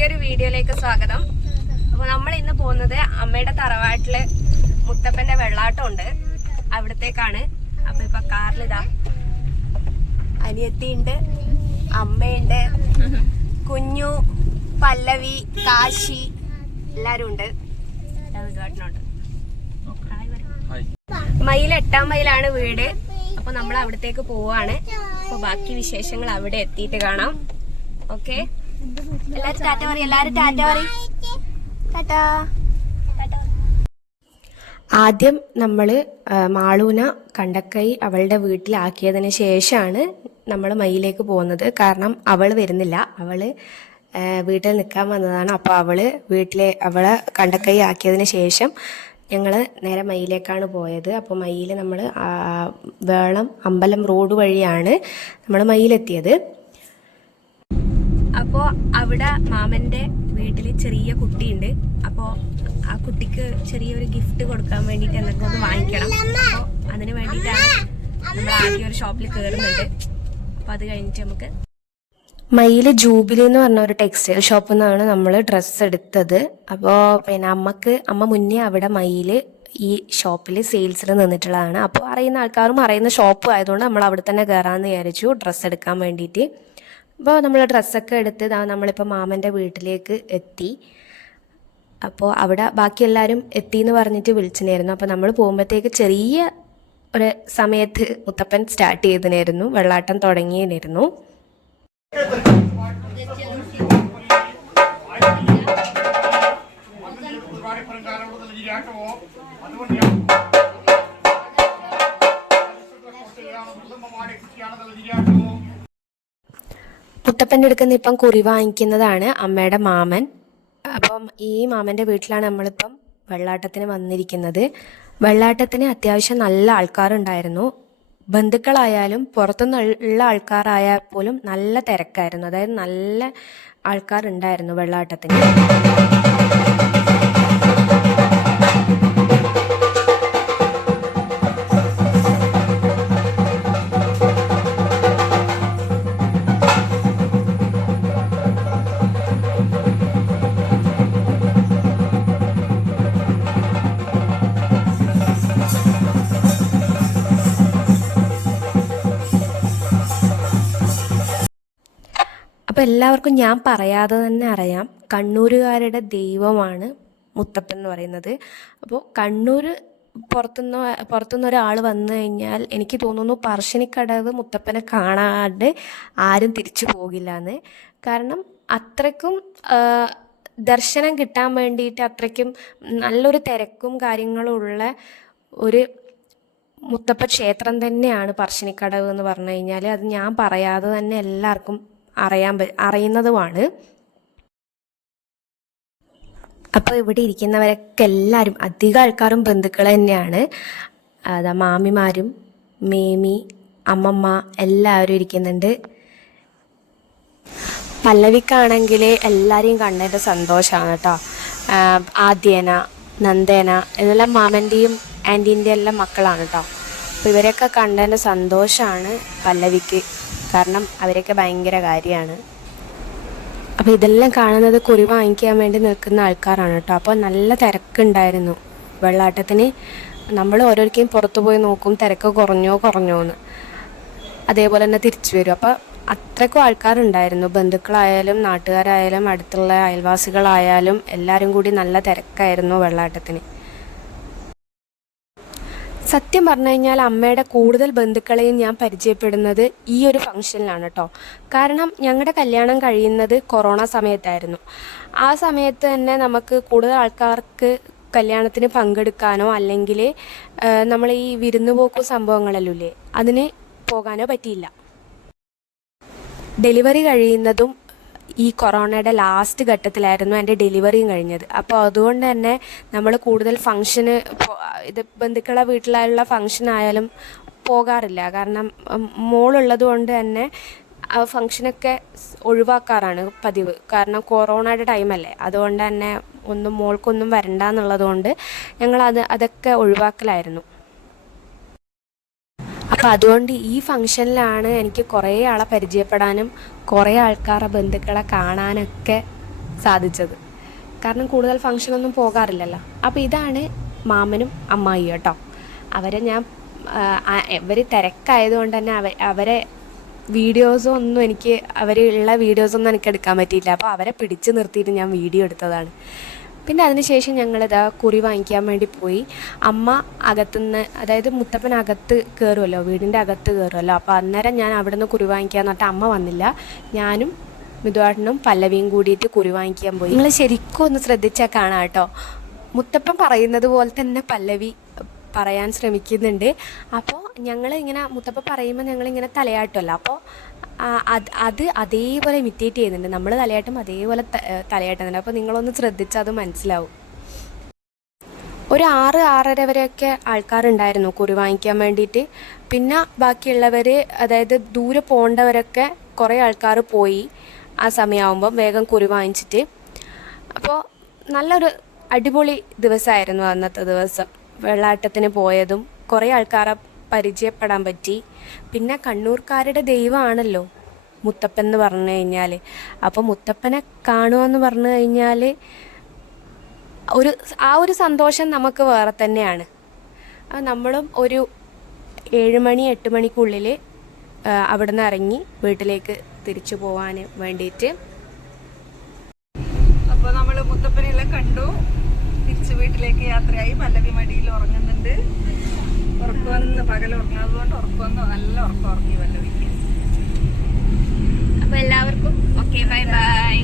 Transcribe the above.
പുതിയൊരു വീഡിയോയിലേക്ക് സ്വാഗതം. അപ്പോൾ നമ്മൾ ഇന്ന് പോകുന്നത് അമ്മയുടെ തറവാട്ടില് മുത്തപ്പന്റെ വെള്ളാട്ടം ഉണ്ട്, അവിടത്തേക്കാണ്. അപ്പൊ ഇപ്പൊ കാറിലിതാ അനിയത്തിയുണ്ട്, അമ്മയുണ്ട്, കുഞ്ഞു, പല്ലവി, കാശി എല്ലാരും ഉണ്ട്. മൈൽ 8-ാം മൈലാണ് വീട്. അപ്പൊ നമ്മൾ അവിടത്തേക്ക് പോവാണ്. അപ്പൊ ബാക്കി വിശേഷങ്ങൾ അവിടെ എത്തിയിട്ട് കാണാം. ഓക്കെ, എല്ലാരും ടാറ്റ പറയും. എല്ലാരും ടാറ്റ പറയും. ടാറ്റാ. ആദ്യം നമ്മള് മാളൂന കണ്ടക്കൈ അവളുടെ വീട്ടിലാക്കിയതിന് ശേഷമാണ് നമ്മൾ മയിലേക്ക് പോകുന്നത്. കാരണം അവൾ വരുന്നില്ല, അവള് വീട്ടിൽ നിൽക്കാൻ വന്നതാണ്. അപ്പോൾ അവളെ കണ്ടക്കൈ ആക്കിയതിന് ശേഷം ഞങ്ങൾ നേരെ മയിലേക്കാണ് പോയത്. അപ്പോൾ മയിൽ നമ്മൾ വേളം അമ്പലം റോഡ് വഴിയാണ് നമ്മൾ മയിലെത്തിയത്. അപ്പോൾ അവിടെ മാമൻ്റെ വീട്ടിൽ ചെറിയ കുട്ടിയുണ്ട്. അപ്പോൾ ആ കുട്ടിക്ക് ചെറിയൊരു ഗിഫ്റ്റ് കൊടുക്കാൻ വേണ്ടിയിട്ട് എന്തൊക്കെ ഒന്ന് വാങ്ങിക്കണം. അപ്പോൾ അതിന് വേണ്ടിയിട്ടാണ് നമ്മൾ ആദ്യം ഒരു ഷോപ്പിൽ കയറുന്നുണ്ട്. അപ്പോൾ അത് കഴിഞ്ഞിട്ട് നമുക്ക് മയിൽ ജൂബിലി എന്ന് പറഞ്ഞ ഒരു ടെക്സ്റ്റൈൽ ഷോപ്പിൽ നിന്നാണ് നമ്മൾ ഡ്രസ്സ് എടുത്തത്. അപ്പോൾ പിന്നെ അമ്മ മുന്നേ അവിടെ മയിൽ ഈ ഷോപ്പിൽ സെയിൽസിൽ നിന്നിട്ടുള്ളതാണ്. അപ്പോൾ അറിയുന്ന ആൾക്കാരും അറിയുന്ന ഷോപ്പും ആയതുകൊണ്ട് നമ്മൾ അവിടെ തന്നെ കയറാമെന്ന് വിചാരിച്ചു ഡ്രസ്സ് എടുക്കാൻ വേണ്ടിയിട്ട്. അപ്പോൾ നമ്മൾ ഡ്രസ്സൊക്കെ എടുത്ത് നമ്മളിപ്പോൾ മാമൻ്റെ വീട്ടിലേക്ക് എത്തി. അപ്പോൾ അവിടെ ബാക്കി എല്ലാവരും എത്തിയെന്ന് പറഞ്ഞിട്ട് വിളിച്ചിട്ടുണ്ടായിരുന്നു. അപ്പോൾ നമ്മൾ പോകുമ്പോഴത്തേക്ക് ചെറിയ ഒരു സമയത്ത് മുത്തപ്പൻ സ്റ്റാർട്ട് ചെയ്തിരുന്നു, വെള്ളാട്ടം തുടങ്ങിയിരുന്നു. മുത്തപ്പൻ്റെ അടുക്കുന്ന ഇപ്പം കുറി വാങ്ങിക്കുന്നതാണ് അമ്മയുടെ മാമൻ. അപ്പം ഈ മാമൻ്റെ വീട്ടിലാണ് നമ്മളിപ്പം വെള്ളാട്ടത്തിന് വന്നിരിക്കുന്നത്. വെള്ളാട്ടത്തിന് അത്യാവശ്യം നല്ല ആൾക്കാരുണ്ടായിരുന്നു. ബന്ധുക്കളായാലും പുറത്തുനിന്നുള്ള ആൾക്കാരായാൽ പോലും നല്ല തിരക്കായിരുന്നു. അതായത് നല്ല ആൾക്കാരുണ്ടായിരുന്നു വെള്ളാട്ടത്തിന്. അപ്പോൾ എല്ലാവർക്കും ഞാൻ പറയാതെ തന്നെ അറിയാം, കണ്ണൂരുകാരുടെ ദൈവമാണ് മുത്തപ്പൻ എന്ന് പറയുന്നത്. അപ്പോൾ കണ്ണൂർ പുറത്തുനിന്ന് ഒരാൾ വന്നു കഴിഞ്ഞാൽ എനിക്ക് തോന്നുന്നു പറശ്ശിനിക്കടവ് മുത്തപ്പനെ കാണാണ്ട് ആരും തിരിച്ചു പോകില്ല എന്ന്. കാരണം അത്രയ്ക്കും ദർശനം കിട്ടാൻ വേണ്ടിയിട്ട് അത്രയ്ക്കും നല്ലൊരു തിരക്കും കാര്യങ്ങളും ഉള്ള ഒരു മുത്തപ്പ ക്ഷേത്രം തന്നെയാണ് പറശ്ശിനിക്കടവ് എന്ന് പറഞ്ഞു കഴിഞ്ഞാൽ. അത് ഞാൻ പറയാതെ തന്നെ എല്ലാവർക്കും അറിയുന്നതുമാണ്. അപ്പോൾ ഇവിടെ ഇരിക്കുന്നവരൊക്കെ എല്ലാവരും അധികം ആൾക്കാരും ബന്ധുക്കൾ തന്നെയാണ്. അതാ മാമിമാരും മേമി, അമ്മമ്മ എല്ലാവരും ഇരിക്കുന്നുണ്ട്. പല്ലവിക്കാണെങ്കിൽ എല്ലാവരെയും കണ്ടതിൻ്റെ സന്തോഷമാണ് കേട്ടോ. ആദ്യേന, നന്ദേന ഇതെല്ലാം മാമൻ്റെയും ആൻറ്റീൻ്റെ എല്ലാം മക്കളാണ് കേട്ടോ. അപ്പോൾ ഇവരെയൊക്കെ കണ്ടതിൻ്റെ സന്തോഷമാണ് പല്ലവിക്ക്. കാരണം അവരൊക്കെ ഭയങ്കര കാര്യമാണ്. അപ്പോൾ ഇതെല്ലാം കാണുന്നത് കുറി വാങ്ങിക്കാൻ വേണ്ടി നിൽക്കുന്ന ആൾക്കാരാണ് കേട്ടോ. അപ്പോൾ നല്ല തിരക്കുണ്ടായിരുന്നു വെള്ളാട്ടത്തിന്. നമ്മൾ ഓരോരിക്കും പുറത്തു പോയി നോക്കും തിരക്ക് കുറഞ്ഞോന്ന്. അതേപോലെ തന്നെ തിരിച്ചു വരും. അപ്പോൾ അത്രയ്ക്കും ആൾക്കാരുണ്ടായിരുന്നു. ബന്ധുക്കളായാലും നാട്ടുകാരായാലും അടുത്തുള്ള അയൽവാസികളായാലും എല്ലാവരും കൂടി നല്ല തിരക്കായിരുന്നു വെള്ളാട്ടത്തിന്. സത്യം പറഞ്ഞു കഴിഞ്ഞാൽ അമ്മയുടെ കൂടുതൽ ബന്ധുക്കളെയും ഞാൻ പരിചയപ്പെടുന്നത് ഈ ഒരു ഫംഗ്ഷനിലാണ് കേട്ടോ. കാരണം ഞങ്ങളുടെ കല്യാണം കഴിയുന്നത് കൊറോണ സമയത്തായിരുന്നു. ആ സമയത്ത് തന്നെ നമുക്ക് കൂടുതൽ ആൾക്കാർക്ക് കല്യാണത്തിന് പങ്കെടുക്കാനോ അല്ലെങ്കിൽ നമ്മൾ ഈ വിരുന്നുപോക്കോ സംഭവങ്ങളല്ലോ ഇല്ലേ, അതിന് പോകാനോ പറ്റിയില്ല. ഡെലിവറി കഴിയുന്നതും ഈ കൊറോണയുടെ ലാസ്റ്റ് ഘട്ടത്തിലായിരുന്നു എൻ്റെ ഡെലിവറിയും കഴിഞ്ഞത്. അപ്പോൾ അതുകൊണ്ട് തന്നെ നമ്മൾ കൂടുതൽ ഫംഗ്ഷന് ഇത് ബന്ധുക്കളെ വീട്ടിലുള്ള ഫംഗ്ഷനായാലും പോകാറില്ല. കാരണം മോളുള്ളത് കൊണ്ട് തന്നെ ആ ഫംഗ്ഷനൊക്കെ ഒഴിവാക്കാറാണ് പതിവ്. കാരണം കൊറോണയുടെ ടൈമല്ലേ, അതുകൊണ്ട് തന്നെ മോൾക്കൊന്നും വരണ്ട എന്നുള്ളത് കൊണ്ട് അതൊക്കെ ഒഴിവാക്കലായിരുന്നു. അപ്പോൾ അതുകൊണ്ട് ഈ ഫംഗ്ഷനിലാണ് എനിക്ക് കുറേ ആളെ പരിചയപ്പെടാനും കുറേ ആൾക്കാരെ ബന്ധുക്കളെ കാണാനൊക്കെ സാധിച്ചത്. കാരണം കൂടുതൽ ഫങ്ഷനൊന്നും പോകാറില്ലല്ലോ. അപ്പോൾ ഇതാണ് മാമനും അമ്മായി കേട്ടോ. അവരെ ഞാൻ ഇവർ തിരക്കായതുകൊണ്ട് തന്നെ അവരെ വീഡിയോസോ ഒന്നും എനിക്ക് അവരുള്ള വീഡിയോസൊന്നും എനിക്ക് എടുക്കാൻ പറ്റിയില്ല. അപ്പോൾ അവരെ പിടിച്ച് നിർത്തിയിട്ട് ഞാൻ വീഡിയോ എടുത്തതാണ്. പിന്നെ അതിനുശേഷം ഞങ്ങളിതാ കുറി വാങ്ങിക്കാൻ വേണ്ടി പോയി. അമ്മ അകത്തുനിന്ന്, അതായത് മുത്തപ്പൻ അകത്ത് കയറുമല്ലോ, വീടിൻ്റെ അകത്ത് കയറുമല്ലോ. അപ്പോൾ അന്നേരം ഞാൻ അവിടെ നിന്ന് കുറി വാങ്ങിക്കാൻ പറഞ്ഞിട്ട് അമ്മ വന്നില്ല. ഞാനും മിതുവാട്ടനും പല്ലവിയും കൂടിയിട്ട് കുറി വാങ്ങിക്കാൻ പോയി. നിങ്ങൾ ശരിക്കും ഒന്ന് ശ്രദ്ധിച്ചാൽ കാണാം കേട്ടോ, മുത്തപ്പൻ പറയുന്നത് പോലെ തന്നെ പല്ലവി പറയാൻ ശ്രമിക്കുന്നുണ്ട്. അപ്പോൾ ഞങ്ങൾ ഇങ്ങനെ മുത്തപ്പൻ പറയുമ്പോൾ ഞങ്ങളിങ്ങനെ തലയാട്ടുമല്ലോ, അപ്പോൾ അത് അതേപോലെ ഇമിറ്റേറ്റ് ചെയ്യുന്നുണ്ട്. നമ്മൾ തലയാട്ടും അതേപോലെ തലയാട്ടുന്നുണ്ട്. അപ്പോൾ നിങ്ങളൊന്ന് ശ്രദ്ധിച്ചാൽ അത് മനസ്സിലാവും. ഒരു 6-6:30 വരെയൊക്കെ ആൾക്കാരുണ്ടായിരുന്നു കുറി വാങ്ങിക്കാൻ വേണ്ടിയിട്ട്. പിന്നെ ബാക്കിയുള്ളവർ, അതായത് ദൂരെ പോകേണ്ടവരൊക്കെ കുറേ ആൾക്കാർ പോയി ആ സമയമാകുമ്പം വേഗം കുറി വാങ്ങിച്ചിട്ട്. അപ്പോൾ നല്ലൊരു അടിപൊളി ദിവസമായിരുന്നു അന്നത്തെ ദിവസം. വെള്ളാട്ടത്തിന് പോയതും കുറേ ആൾക്കാരെ പരിചയപ്പെടാൻ പറ്റി. പിന്നെ കണ്ണൂർക്കാരുടെ ദൈവമാണല്ലോ മുത്തപ്പൻ എന്ന് പറഞ്ഞു കഴിഞ്ഞാൽ. അപ്പോൾ മുത്തപ്പനെ കാണുകയെന്ന് പറഞ്ഞു കഴിഞ്ഞാൽ ഒരു സന്തോഷം നമുക്ക് വേറെ തന്നെയാണ്. നമ്മളും ഒരു 7 മണി 8 മണിക്കുള്ളിൽ അവിടെ നിന്ന് ഇറങ്ങി വീട്ടിലേക്ക് തിരിച്ചു പോകാൻ വേണ്ടിയിട്ട്. അപ്പോൾ നമ്മൾ മുത്തപ്പനെല്ലാം കണ്ടു, തിരിച്ച് വീട്ടിലേക്ക് യാത്രയായി. പല്ലവി മടിയിൽ ഉറങ്ങുന്നുണ്ട്. ഉറക്കമെന്ന് പകൽ ഉറങ്ങാത്തത് കൊണ്ട് ഉറക്കമെന്ന് നല്ല ഉറക്കം ഉറങ്ങി പല്ലവിക്ക്. അപ്പോൾ എല്ലാവർക്കും ഓക്കെ, ബൈ ബൈ.